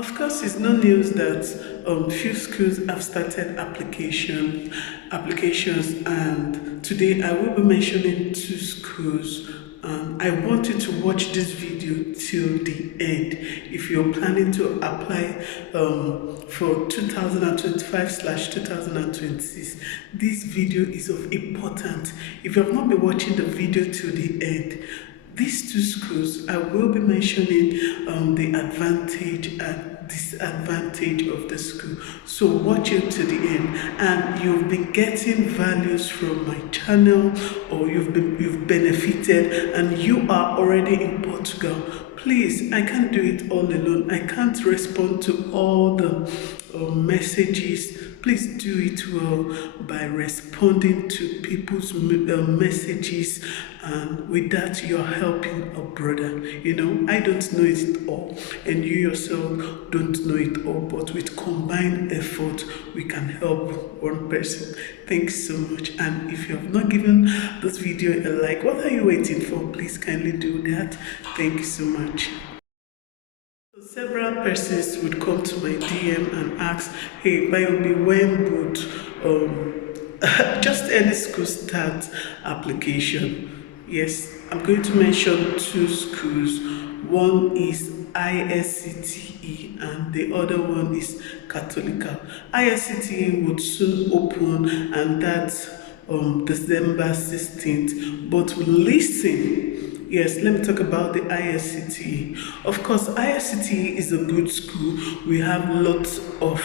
Of course, it's no news that few schools have started applications, and today I will be mentioning two schools. I want you to watch this video till the end if you're planning to apply for 2025/2026. This video is of importance. If you have not been watching the video till the end, these two schools, I will be mentioning the advantage and disadvantage of the school. So watch it to the end, and you've been getting values from my channel, or you've benefited, and you are already in Portugal. Please, I can't do it all alone. I can't respond to all the messages. Please do it well by responding to people's messages, and with that you're helping a brother. I don't know it all, and you yourself don't know it all, but with combined effort we can help one person. Thanks so much. And if you have not given this video a like, what are you waiting for? Please kindly do that. Thank you so much. Several persons would come to my DM and ask, hey, Bayobi, when would just any school start application? Yes, I'm going to mention two schools. One is Iscte and the other one is Catholica. Iscte would soon open, and that's December 16th. But listen, yes, let me talk about the Iscte. Of course, Iscte is a good school. We have lots of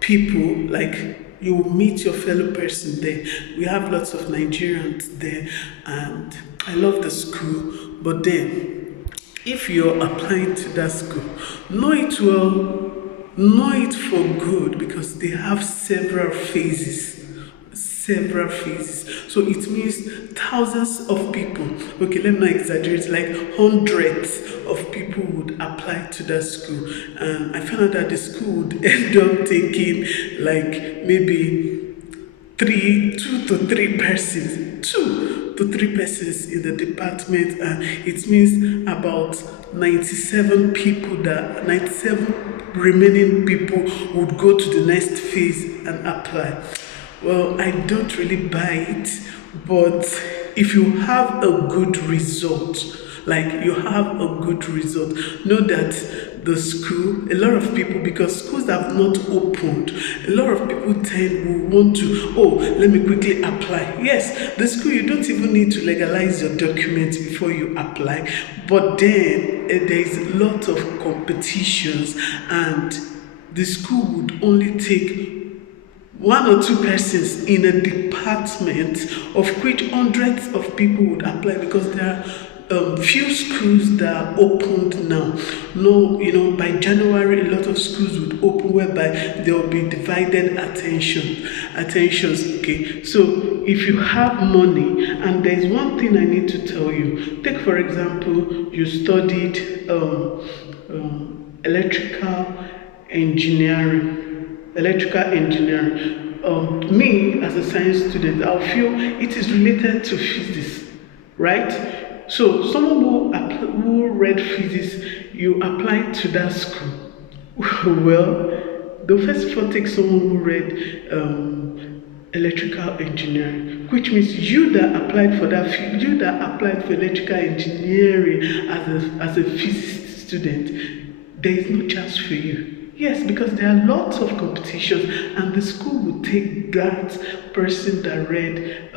people, like you will meet your fellow person there. We have lots of Nigerians there, and I love the school. But then, if you're applying to that school, know it well, know it for good, because they have several phases. So it means thousands of people, okay, let me not exaggerate, like hundreds of people would apply to that school. And I found out that the school would end up taking like maybe two to three persons in the department, and it means about 97 remaining people would go to the next phase and apply. Well, I don't really buy it, but if you have a good result, know that the school, a lot of people, because schools have not opened, a lot of people will want to, let me quickly apply. Yes, the school, you don't even need to legalize your documents before you apply, but then there is a lot of competitions, and the school would only take one or two persons in a department, of which hundreds of people would apply, because there are few schools that are opened now. By January, a lot of schools would open, whereby there will be divided attentions. Okay, so if you have money, and there's one thing I need to tell you. Take for example, you studied electrical engineering. Me as a science student, I'll feel it is related to physics, right? So someone who read physics, you apply to that school. Well, the first of all take someone who read electrical engineering, which means you that applied for that field, you that applied for electrical engineering as a physics student, there is no chance for you. Yes, because there are lots of competitions, and the school will take that person that read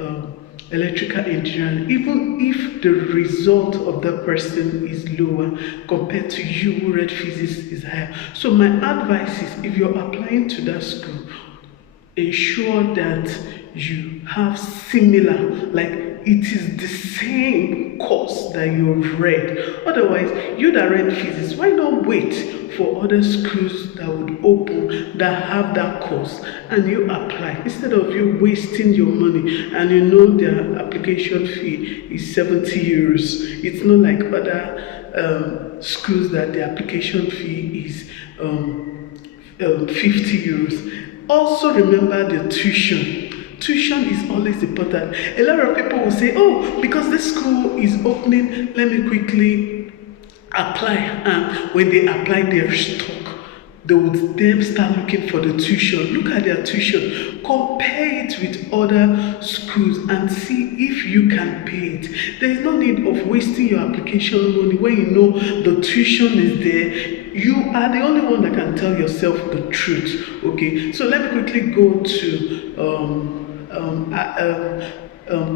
electrical engineering, even if the result of that person is lower compared to you who read physics is higher. So my advice is, if you're applying to that school, ensure that you have similar, like it is the same course that you've read. Otherwise, you that read physics, why not wait for other schools that would open that have that course, and you apply, instead of you wasting your money, and their application fee is 70 euros. It's not like other schools that the application fee is 50 euros. Also remember the tuition. Tuition is always important. A lot of people will say, because this school is opening, let me quickly apply. And when they apply, they're stuck. they would then start looking for the tuition. Look at their tuition, compare it with other schools and see if you can pay it. There is no need of wasting your application money when you know the tuition is there. You are the only one that can tell yourself the truth. Okay, so let me quickly go to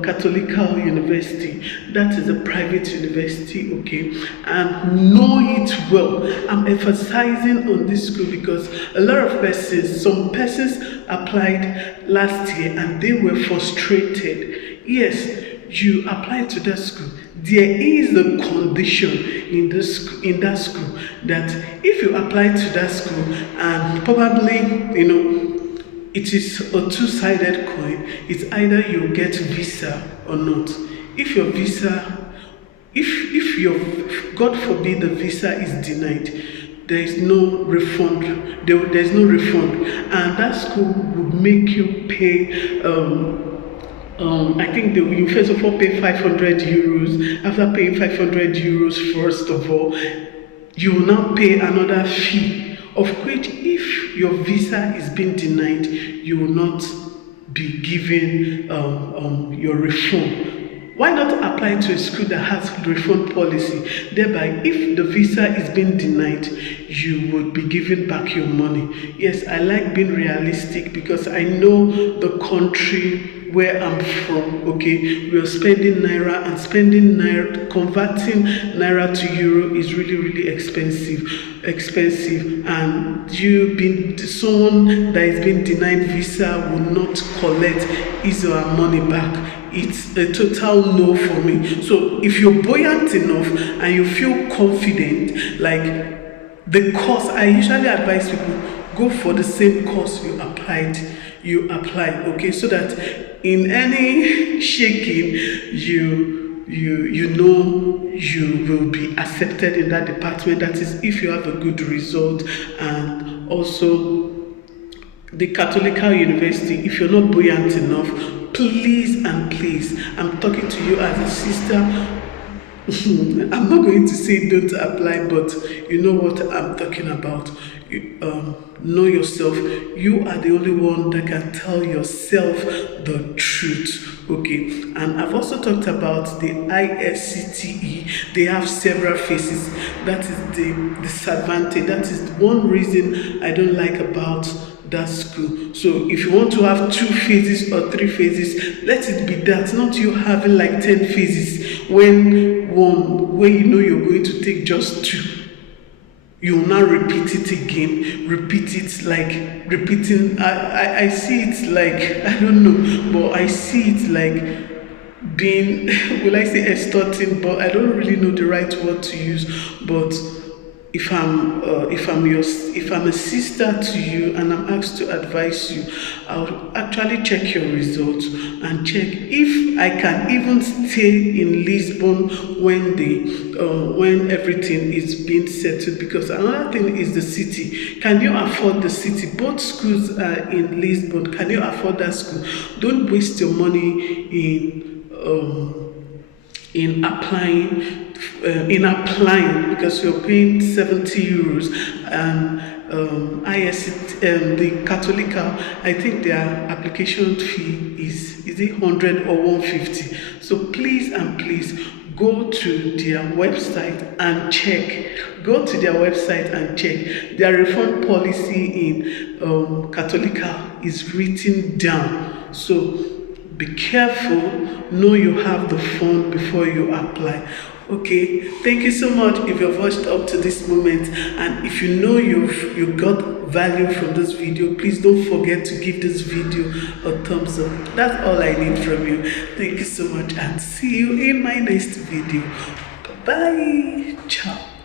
Catholica University. That is a private university, okay, and know it well. I'm emphasizing on this school because a lot of persons, some persons applied last year and they were frustrated. Yes, you applied to that school. There is a condition in that school that if you apply to that school and probably, you know, it is a two-sided coin. It's either you get visa or not. If your visa, if your, God forbid, the visa is denied, there is no refund. There is no refund, and that school would make you pay. I think you first of all pay 500 euros. After paying 500 euros, first of all, you will now pay another fee, of which if your visa is being denied, you will not be given your refund. Why not apply to a school that has refund policy? Thereby, if the visa is being denied, you would be given back your money. Yes, I like being realistic because I know the country where I'm from, okay, we are spending naira, and spending naira, converting naira to euro is really expensive, and you being someone that is being denied visa will not collect his or her money back. It's a total no for me. So if you're buoyant enough and you feel confident, like the course, I usually advise people, go for the same course you apply, okay, so that in any shaking, you know you will be accepted in that department. That is if you have a good result. And also the Catholica University, if you're not buoyant enough, please and please, I'm talking to you as a sister. I'm not going to say don't apply, but you know what I'm talking about. Know yourself. You are the only one that can tell yourself the truth, okay? And I've also talked about the Iscte. They have several phases. That is the disadvantage. That is one reason I don't like about that school. So if you want to have 2 phases or 3 phases, let it be that, not you having like 10 phases when you know you're going to take just 2. You will now repeat it again, repeating. I see it like, I don't know, but I see it like being, will I say extorting, but I don't really know the right word to use. But if I'm a sister to you and I'm asked to advise you, I'll actually check your results and check if I can even stay in Lisbon when everything is being settled. Because another thing is the city. Can you afford the city? Both schools are in Lisbon. Can you afford that school? Don't waste your money in applying because you're paying 70 euros, and the Catholica, I think their application fee is it 100 or 150. So please and please go to their website and check. Their refund policy in Catholica is written down. So be careful, know you have the phone before you apply. Okay, thank you so much if you've watched up to this moment, and if you know you got value from this video, please don't forget to give this video a thumbs up. That's all I need from you. Thank you so much, and see you in my next video. Bye. Ciao.